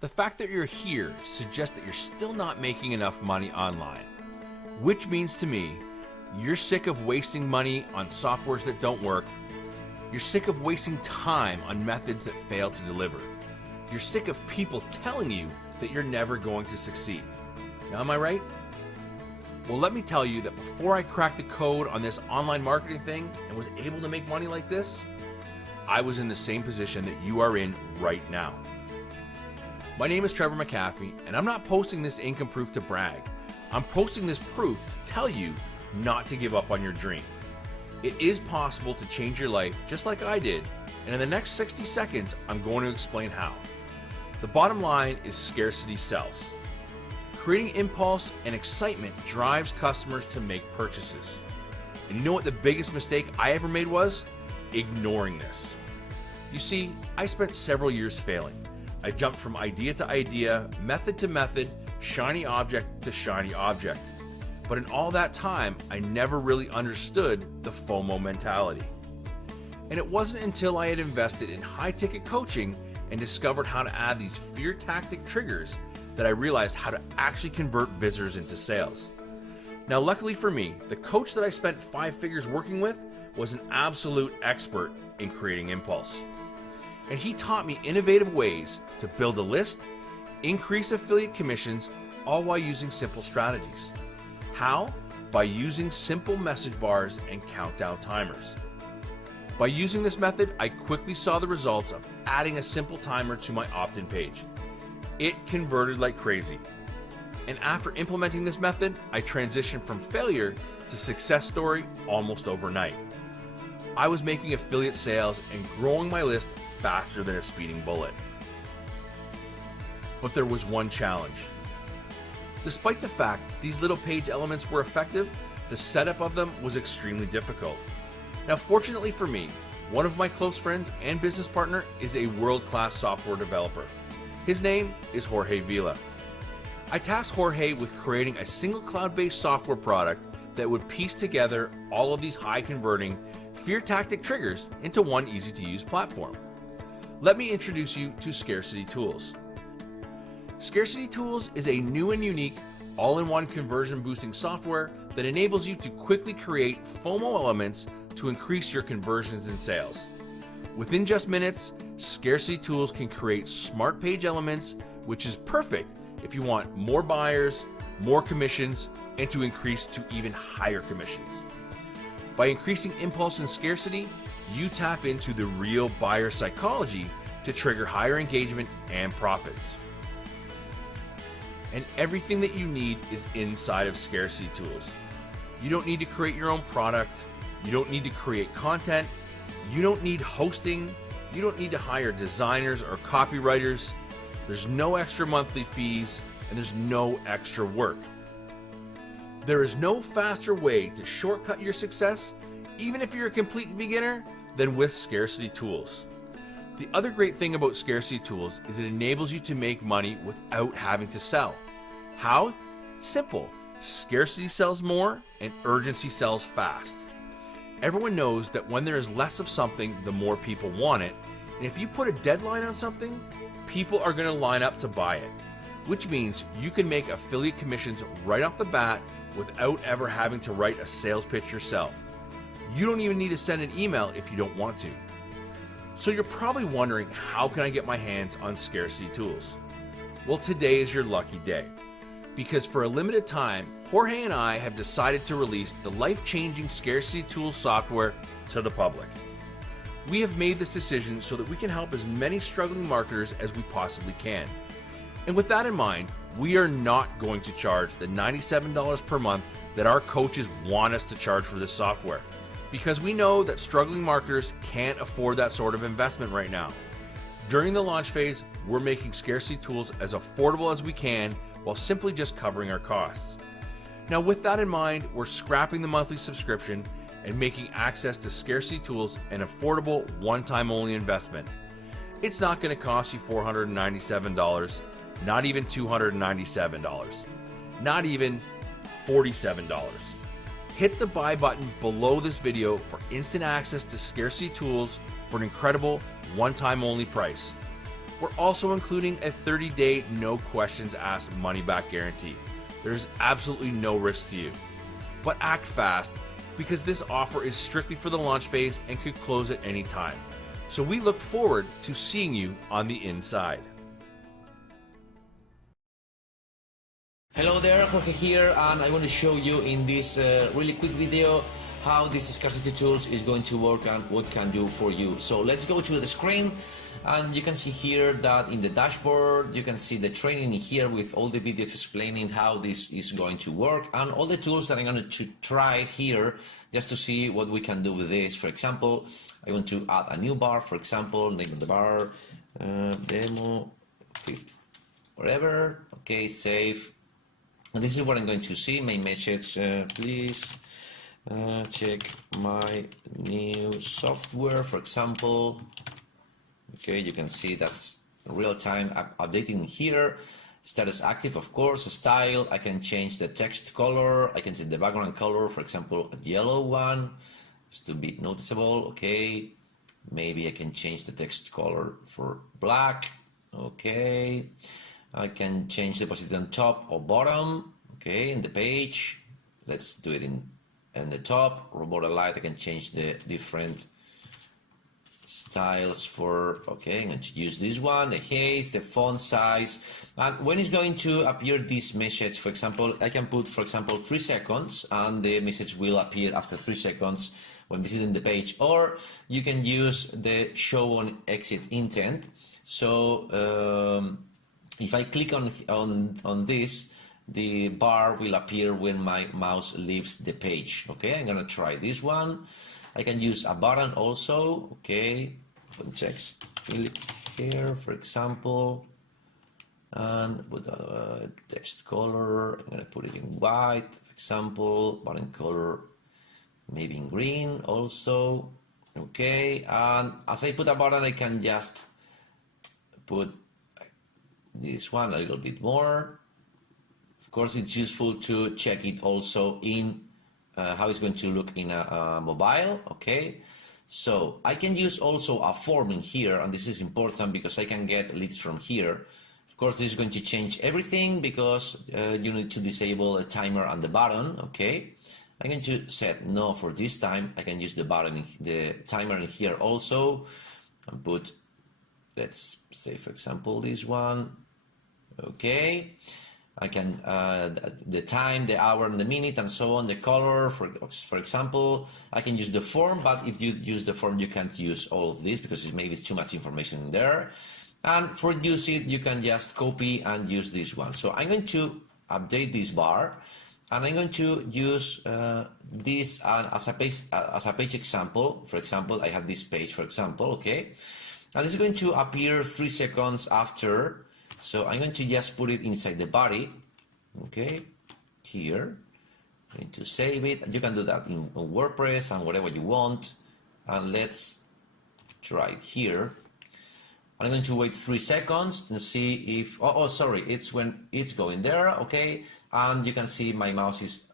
The fact that you're here suggests that you're still not making enough money online, which means to me, you're sick of wasting money on softwares that don't work. You're sick of wasting time on methods that fail to deliver. You're sick of people telling you that you're never going to succeed. Now, am I right? Well, let me tell you that before I cracked the code on this online marketing thing and was able to make money like this, I was in the same position that you are in right now. My name is Trevor McAfee, and I'm not posting this income proof to brag. I'm posting this proof to tell you not to give up on your dream. It is possible to change your life just like I did, and in the next 60 seconds, I'm going to explain how. The bottom line is scarcity sells. Creating impulse and excitement drives customers to make purchases. And you know what the biggest mistake I ever made was? Ignoring this. You see, I spent several years failing. I jumped from idea to idea, method to method, shiny object to shiny object. But in all that time, I never really understood the FOMO mentality. And it wasn't until I had invested in high-ticket coaching and discovered how to add these fear tactic triggers that I realized how to actually convert visitors into sales. Now, luckily for me, the coach that I spent 5 figures working with was an absolute expert in creating impulse. And he taught me innovative ways to build a list, increase affiliate commissions, all while using simple strategies. How? By using simple message bars and countdown timers. By using this method, I quickly saw the results of adding a simple timer to my opt-in page. It converted like crazy. And after implementing this method, I transitioned from failure to success story almost overnight. I was making affiliate sales and growing my list faster than a speeding bullet. But there was one challenge. Despite the fact these little page elements were effective, the setup of them was extremely difficult. Now, fortunately for me, one of my close friends and business partner is a world-class software developer. His name is Jorge Vila. I tasked Jorge with creating a single cloud-based software product that would piece together all of these high-converting fear tactic triggers into one easy-to-use platform. Let me introduce you to Scarcity Toolz. Scarcity Toolz is a new and unique all-in-one conversion boosting software that enables you to quickly create FOMO elements to increase your conversions and sales. Within just minutes, Scarcity Toolz can create smart page elements, which is perfect if you want more buyers, more commissions, and to increase to even higher commissions. By increasing impulse and scarcity, you tap into the real buyer psychology to trigger higher engagement and profits. And everything that you need is inside of Scarcity Toolz. You don't need to create your own product. You don't need to create content. You don't need hosting. You don't need to hire designers or copywriters. There's no extra monthly fees, and there's no extra work. There is no faster way to shortcut your success, even if you're a complete beginner, than with Scarcity Toolz. The other great thing about Scarcity Toolz is it enables you to make money without having to sell. How? Simple. Scarcity sells more and urgency sells fast. Everyone knows that when there is less of something, the more people want it. And if you put a deadline on something, people are going to line up to buy it, which means you can make affiliate commissions right off the bat without ever having to write a sales pitch yourself. You don't even need to send an email if you don't want to. So you're probably wondering, how can I get my hands on Scarcity Toolz? Well, today is your lucky day, because for a limited time, Jorge and I have decided to release the life-changing Scarcity Toolz software to the public. We have made this decision so that we can help as many struggling marketers as we possibly can. And with that in mind, we are not going to charge the $97 per month that our coaches want us to charge for this software, because we know that struggling marketers can't afford that sort of investment right now. During the launch phase, we're making Scarcity Toolz as affordable as we can while simply just covering our costs. Now, with that in mind, we're scrapping the monthly subscription and making access to Scarcity Toolz an affordable, one-time only investment. It's not going to cost you $497, not even $297, not even $47. Hit the buy button below this video for instant access to Scarcity Toolz for an incredible one-time only price. We're also including a 30-day no questions asked money back guarantee. There's absolutely no risk to you. But act fast, because this offer is strictly for the launch phase and could close at any time. So we look forward to seeing you on the inside. Hello there, Jorge here, and I want to show you in this really quick video how this Scarcity Toolz is going to work and what it can do for you. So let's go to the screen, and you can see here that in the dashboard you can see the training here with all the videos explaining how this is going to work and all the tools that I'm going to try here just to see what we can do with this. For example, I want to add a new bar, for example, name of the bar, demo, whatever, okay, save. And this is what I'm going to see, main message, please check my new software, for example. Okay, you can see that's real-time updating here. Status active, of course, style, I can change the text color, I can change the background color, for example, a yellow one, just to be noticeable, okay. Maybe I can change the text color for black, okay. I can change the position on top or bottom, okay, in the page. Let's do it in the top. Border light, I can change the different styles for, okay, I'm going to use this one, the height, the font size. And when it's going to appear this message, for example, I can put, for example, 3 seconds, and the message will appear after 3 seconds when visiting the page. Or you can use the show on exit intent. So if I click on this, the bar will appear when my mouse leaves the page. Okay, I'm gonna try this one. I can use a button also. Okay, text click here, for example, and put a text color. I'm gonna put it in white, for example. Button color maybe in green also. Okay, and as I put a button, I can just put this one a little bit more. Of course, it's useful to check it also in how it's going to look in a mobile, okay? So I can use also a form in here, and this is important because I can get leads from here. Of course, this is going to change everything because you need to disable a timer and the button, okay? I'm going to set no for this time. I can use the button, the timer in here also, and put, let's say, for example, this one. Okay, I can the time, the hour, and the minute, and so on. The color, for example, I can use the form. But if you use the form, you can't use all of this because maybe it's too much information in there. And for use it, you can just copy and use this one. So I'm going to update this bar, and I'm going to use this as a page example. For example, I have this page, for example. Okay, and this is going to appear 3 seconds after. So I'm going to just put it inside the body, okay, here. I'm going to save it. You can do that in WordPress and whatever you want. And let's try it here. I'm going to wait 3 seconds to see if, oh, sorry, it's when it's going there, okay. And you can see my mouse is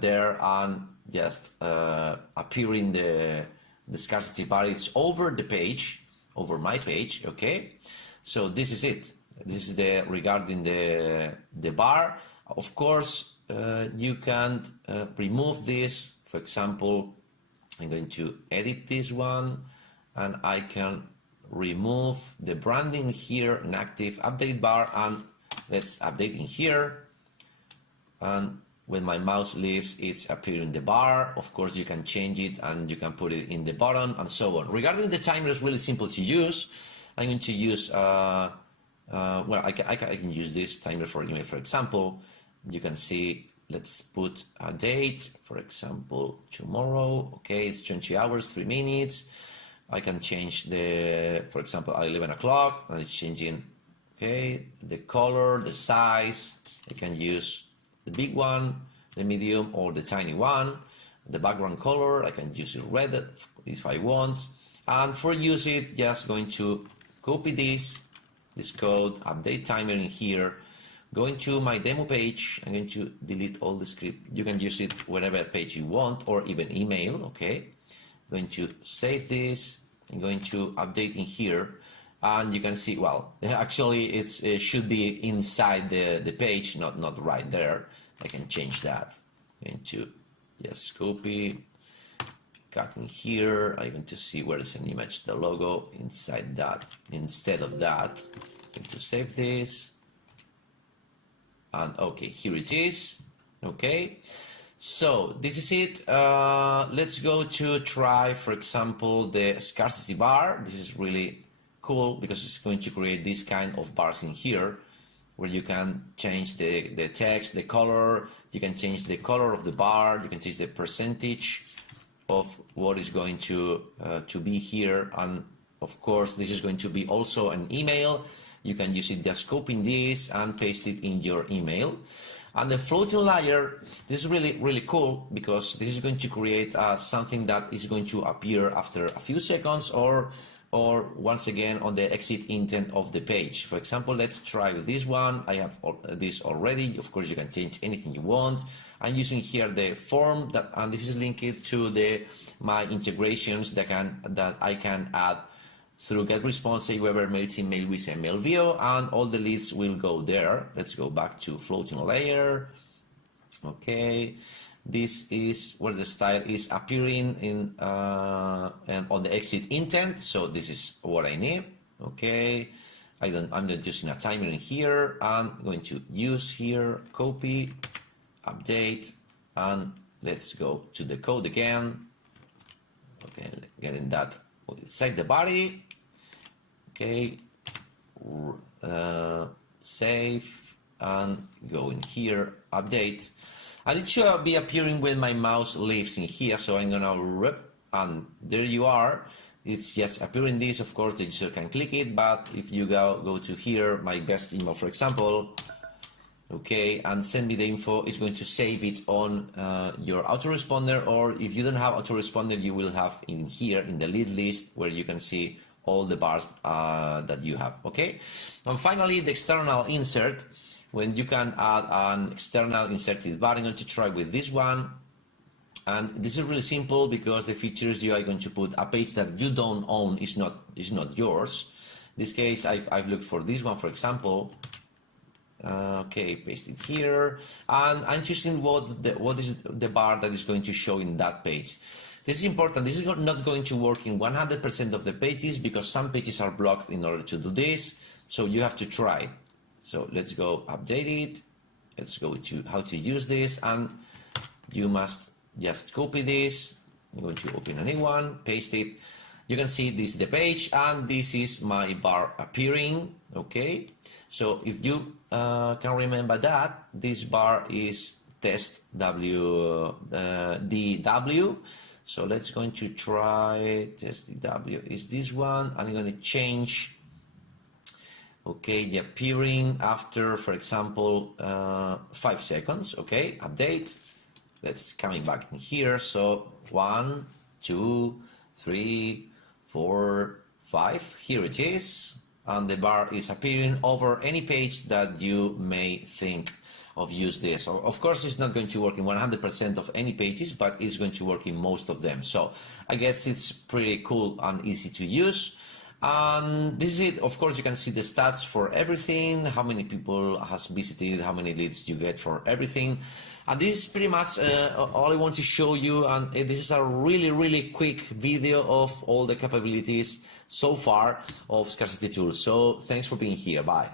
there and just appearing the scarcity bar. It's over the page, over my page, okay. So this is it. This is the regarding the bar. Of course, you can remove this. For example, I'm going to edit this one, and I can remove the branding here, an active update bar, and let's update in here. And when my mouse leaves, it's appearing in the bar. Of course, you can change it and you can put it in the bottom and so on. Regarding the timer, it's really simple to use. I'm going to use well, I can use this timer for email, for example. You can see, let's put a date, for example, tomorrow. Okay, it's 20 hours, 3 minutes. I can change the, for example, at 11 o'clock, and it's changing, okay, the color, the size. I can use the big one, the medium, or the tiny one. The background color, I can use it red if I want. And for use it, just going to copy this code, update timer in here, going to my demo page. I'm going to delete all the script. You can use it whatever page you want, or even email, okay. Going to save this. I'm going to update in here. and you can see, well, actually it should be inside the page, not right there. I can change that into, yes, copy, cut in here. I'm going to see where is an image, the logo inside that. Instead of that, I'm going to save this, and okay, here it is. Okay, so this is it. Let's go to try, for example, the scarcity bar. This is really cool because it's going to create this kind of bars in here, where you can change the text, the color, you can change the color of the bar, you can change the percentage of what is going to be here, and of course this is going to be also an email. You can use it, just copying this and paste it in your email. And the floating layer, this is really cool because this is going to create something that is going to appear after a few seconds or once again on the exit intent of the page. For example, let's try with this one. I have this already. Of course, you can change anything you want. I'm using here the form that, and this is linked to my integrations that I can add through GetResponse, Aweber, MailChimp, MailWiz, and MailVio, and all the leads will go there. Let's go back to floating layer. Okay. This is where the style is appearing in and on the exit intent. So this is what I need. Okay, I'm not using a timer in here. I'm going to use here, copy, update, and let's go to the code again. Okay, getting that inside the body. Okay, save and go in here, update. And it should be appearing when my mouse leaves in here, so I'm gonna rip, and there you are. It's just appearing this. Of course, the user can click it, but if you go to here, my best email, for example, okay, and send me the info, it's going to save it on your autoresponder, or if you don't have autoresponder, you will have in here in the lead list where you can see all the bars that you have, okay? And finally, the external insert. When you can add an external inserted bar, I'm going to try with this one. And this is really simple because the features you are going to put a page that you don't own is not yours. In this case, I've looked for this one, for example. Okay, paste it here. And I'm choosing what is the bar that is going to show in that page. This is important. This is not going to work in 100% of the pages because some pages are blocked in order to do this. So you have to try. So let's go update it. Let's go to how to use this, and you must just copy this. I'm going to open a new one, paste it. You can see this is the page, and this is my bar appearing. Okay, so if you can remember that this bar is test DW. So let's going to try test DW is this one, and I'm going to change. Okay, the appearing after, for example, 5 seconds. Okay, update. Let's coming back in here. So 1, 2, 3, 4, 5. Here it is, and the bar is appearing over any page that you may think of use this. Of course, it's not going to work in 100% of any pages, but it's going to work in most of them. So I guess it's pretty cool and easy to use. And this is it. Of course, you can see the stats for everything, how many people has visited, how many leads you get for everything. And this is pretty much all I want to show you. And this is a really quick video of all the capabilities so far of Scarcity Toolz. So thanks for being here. Bye.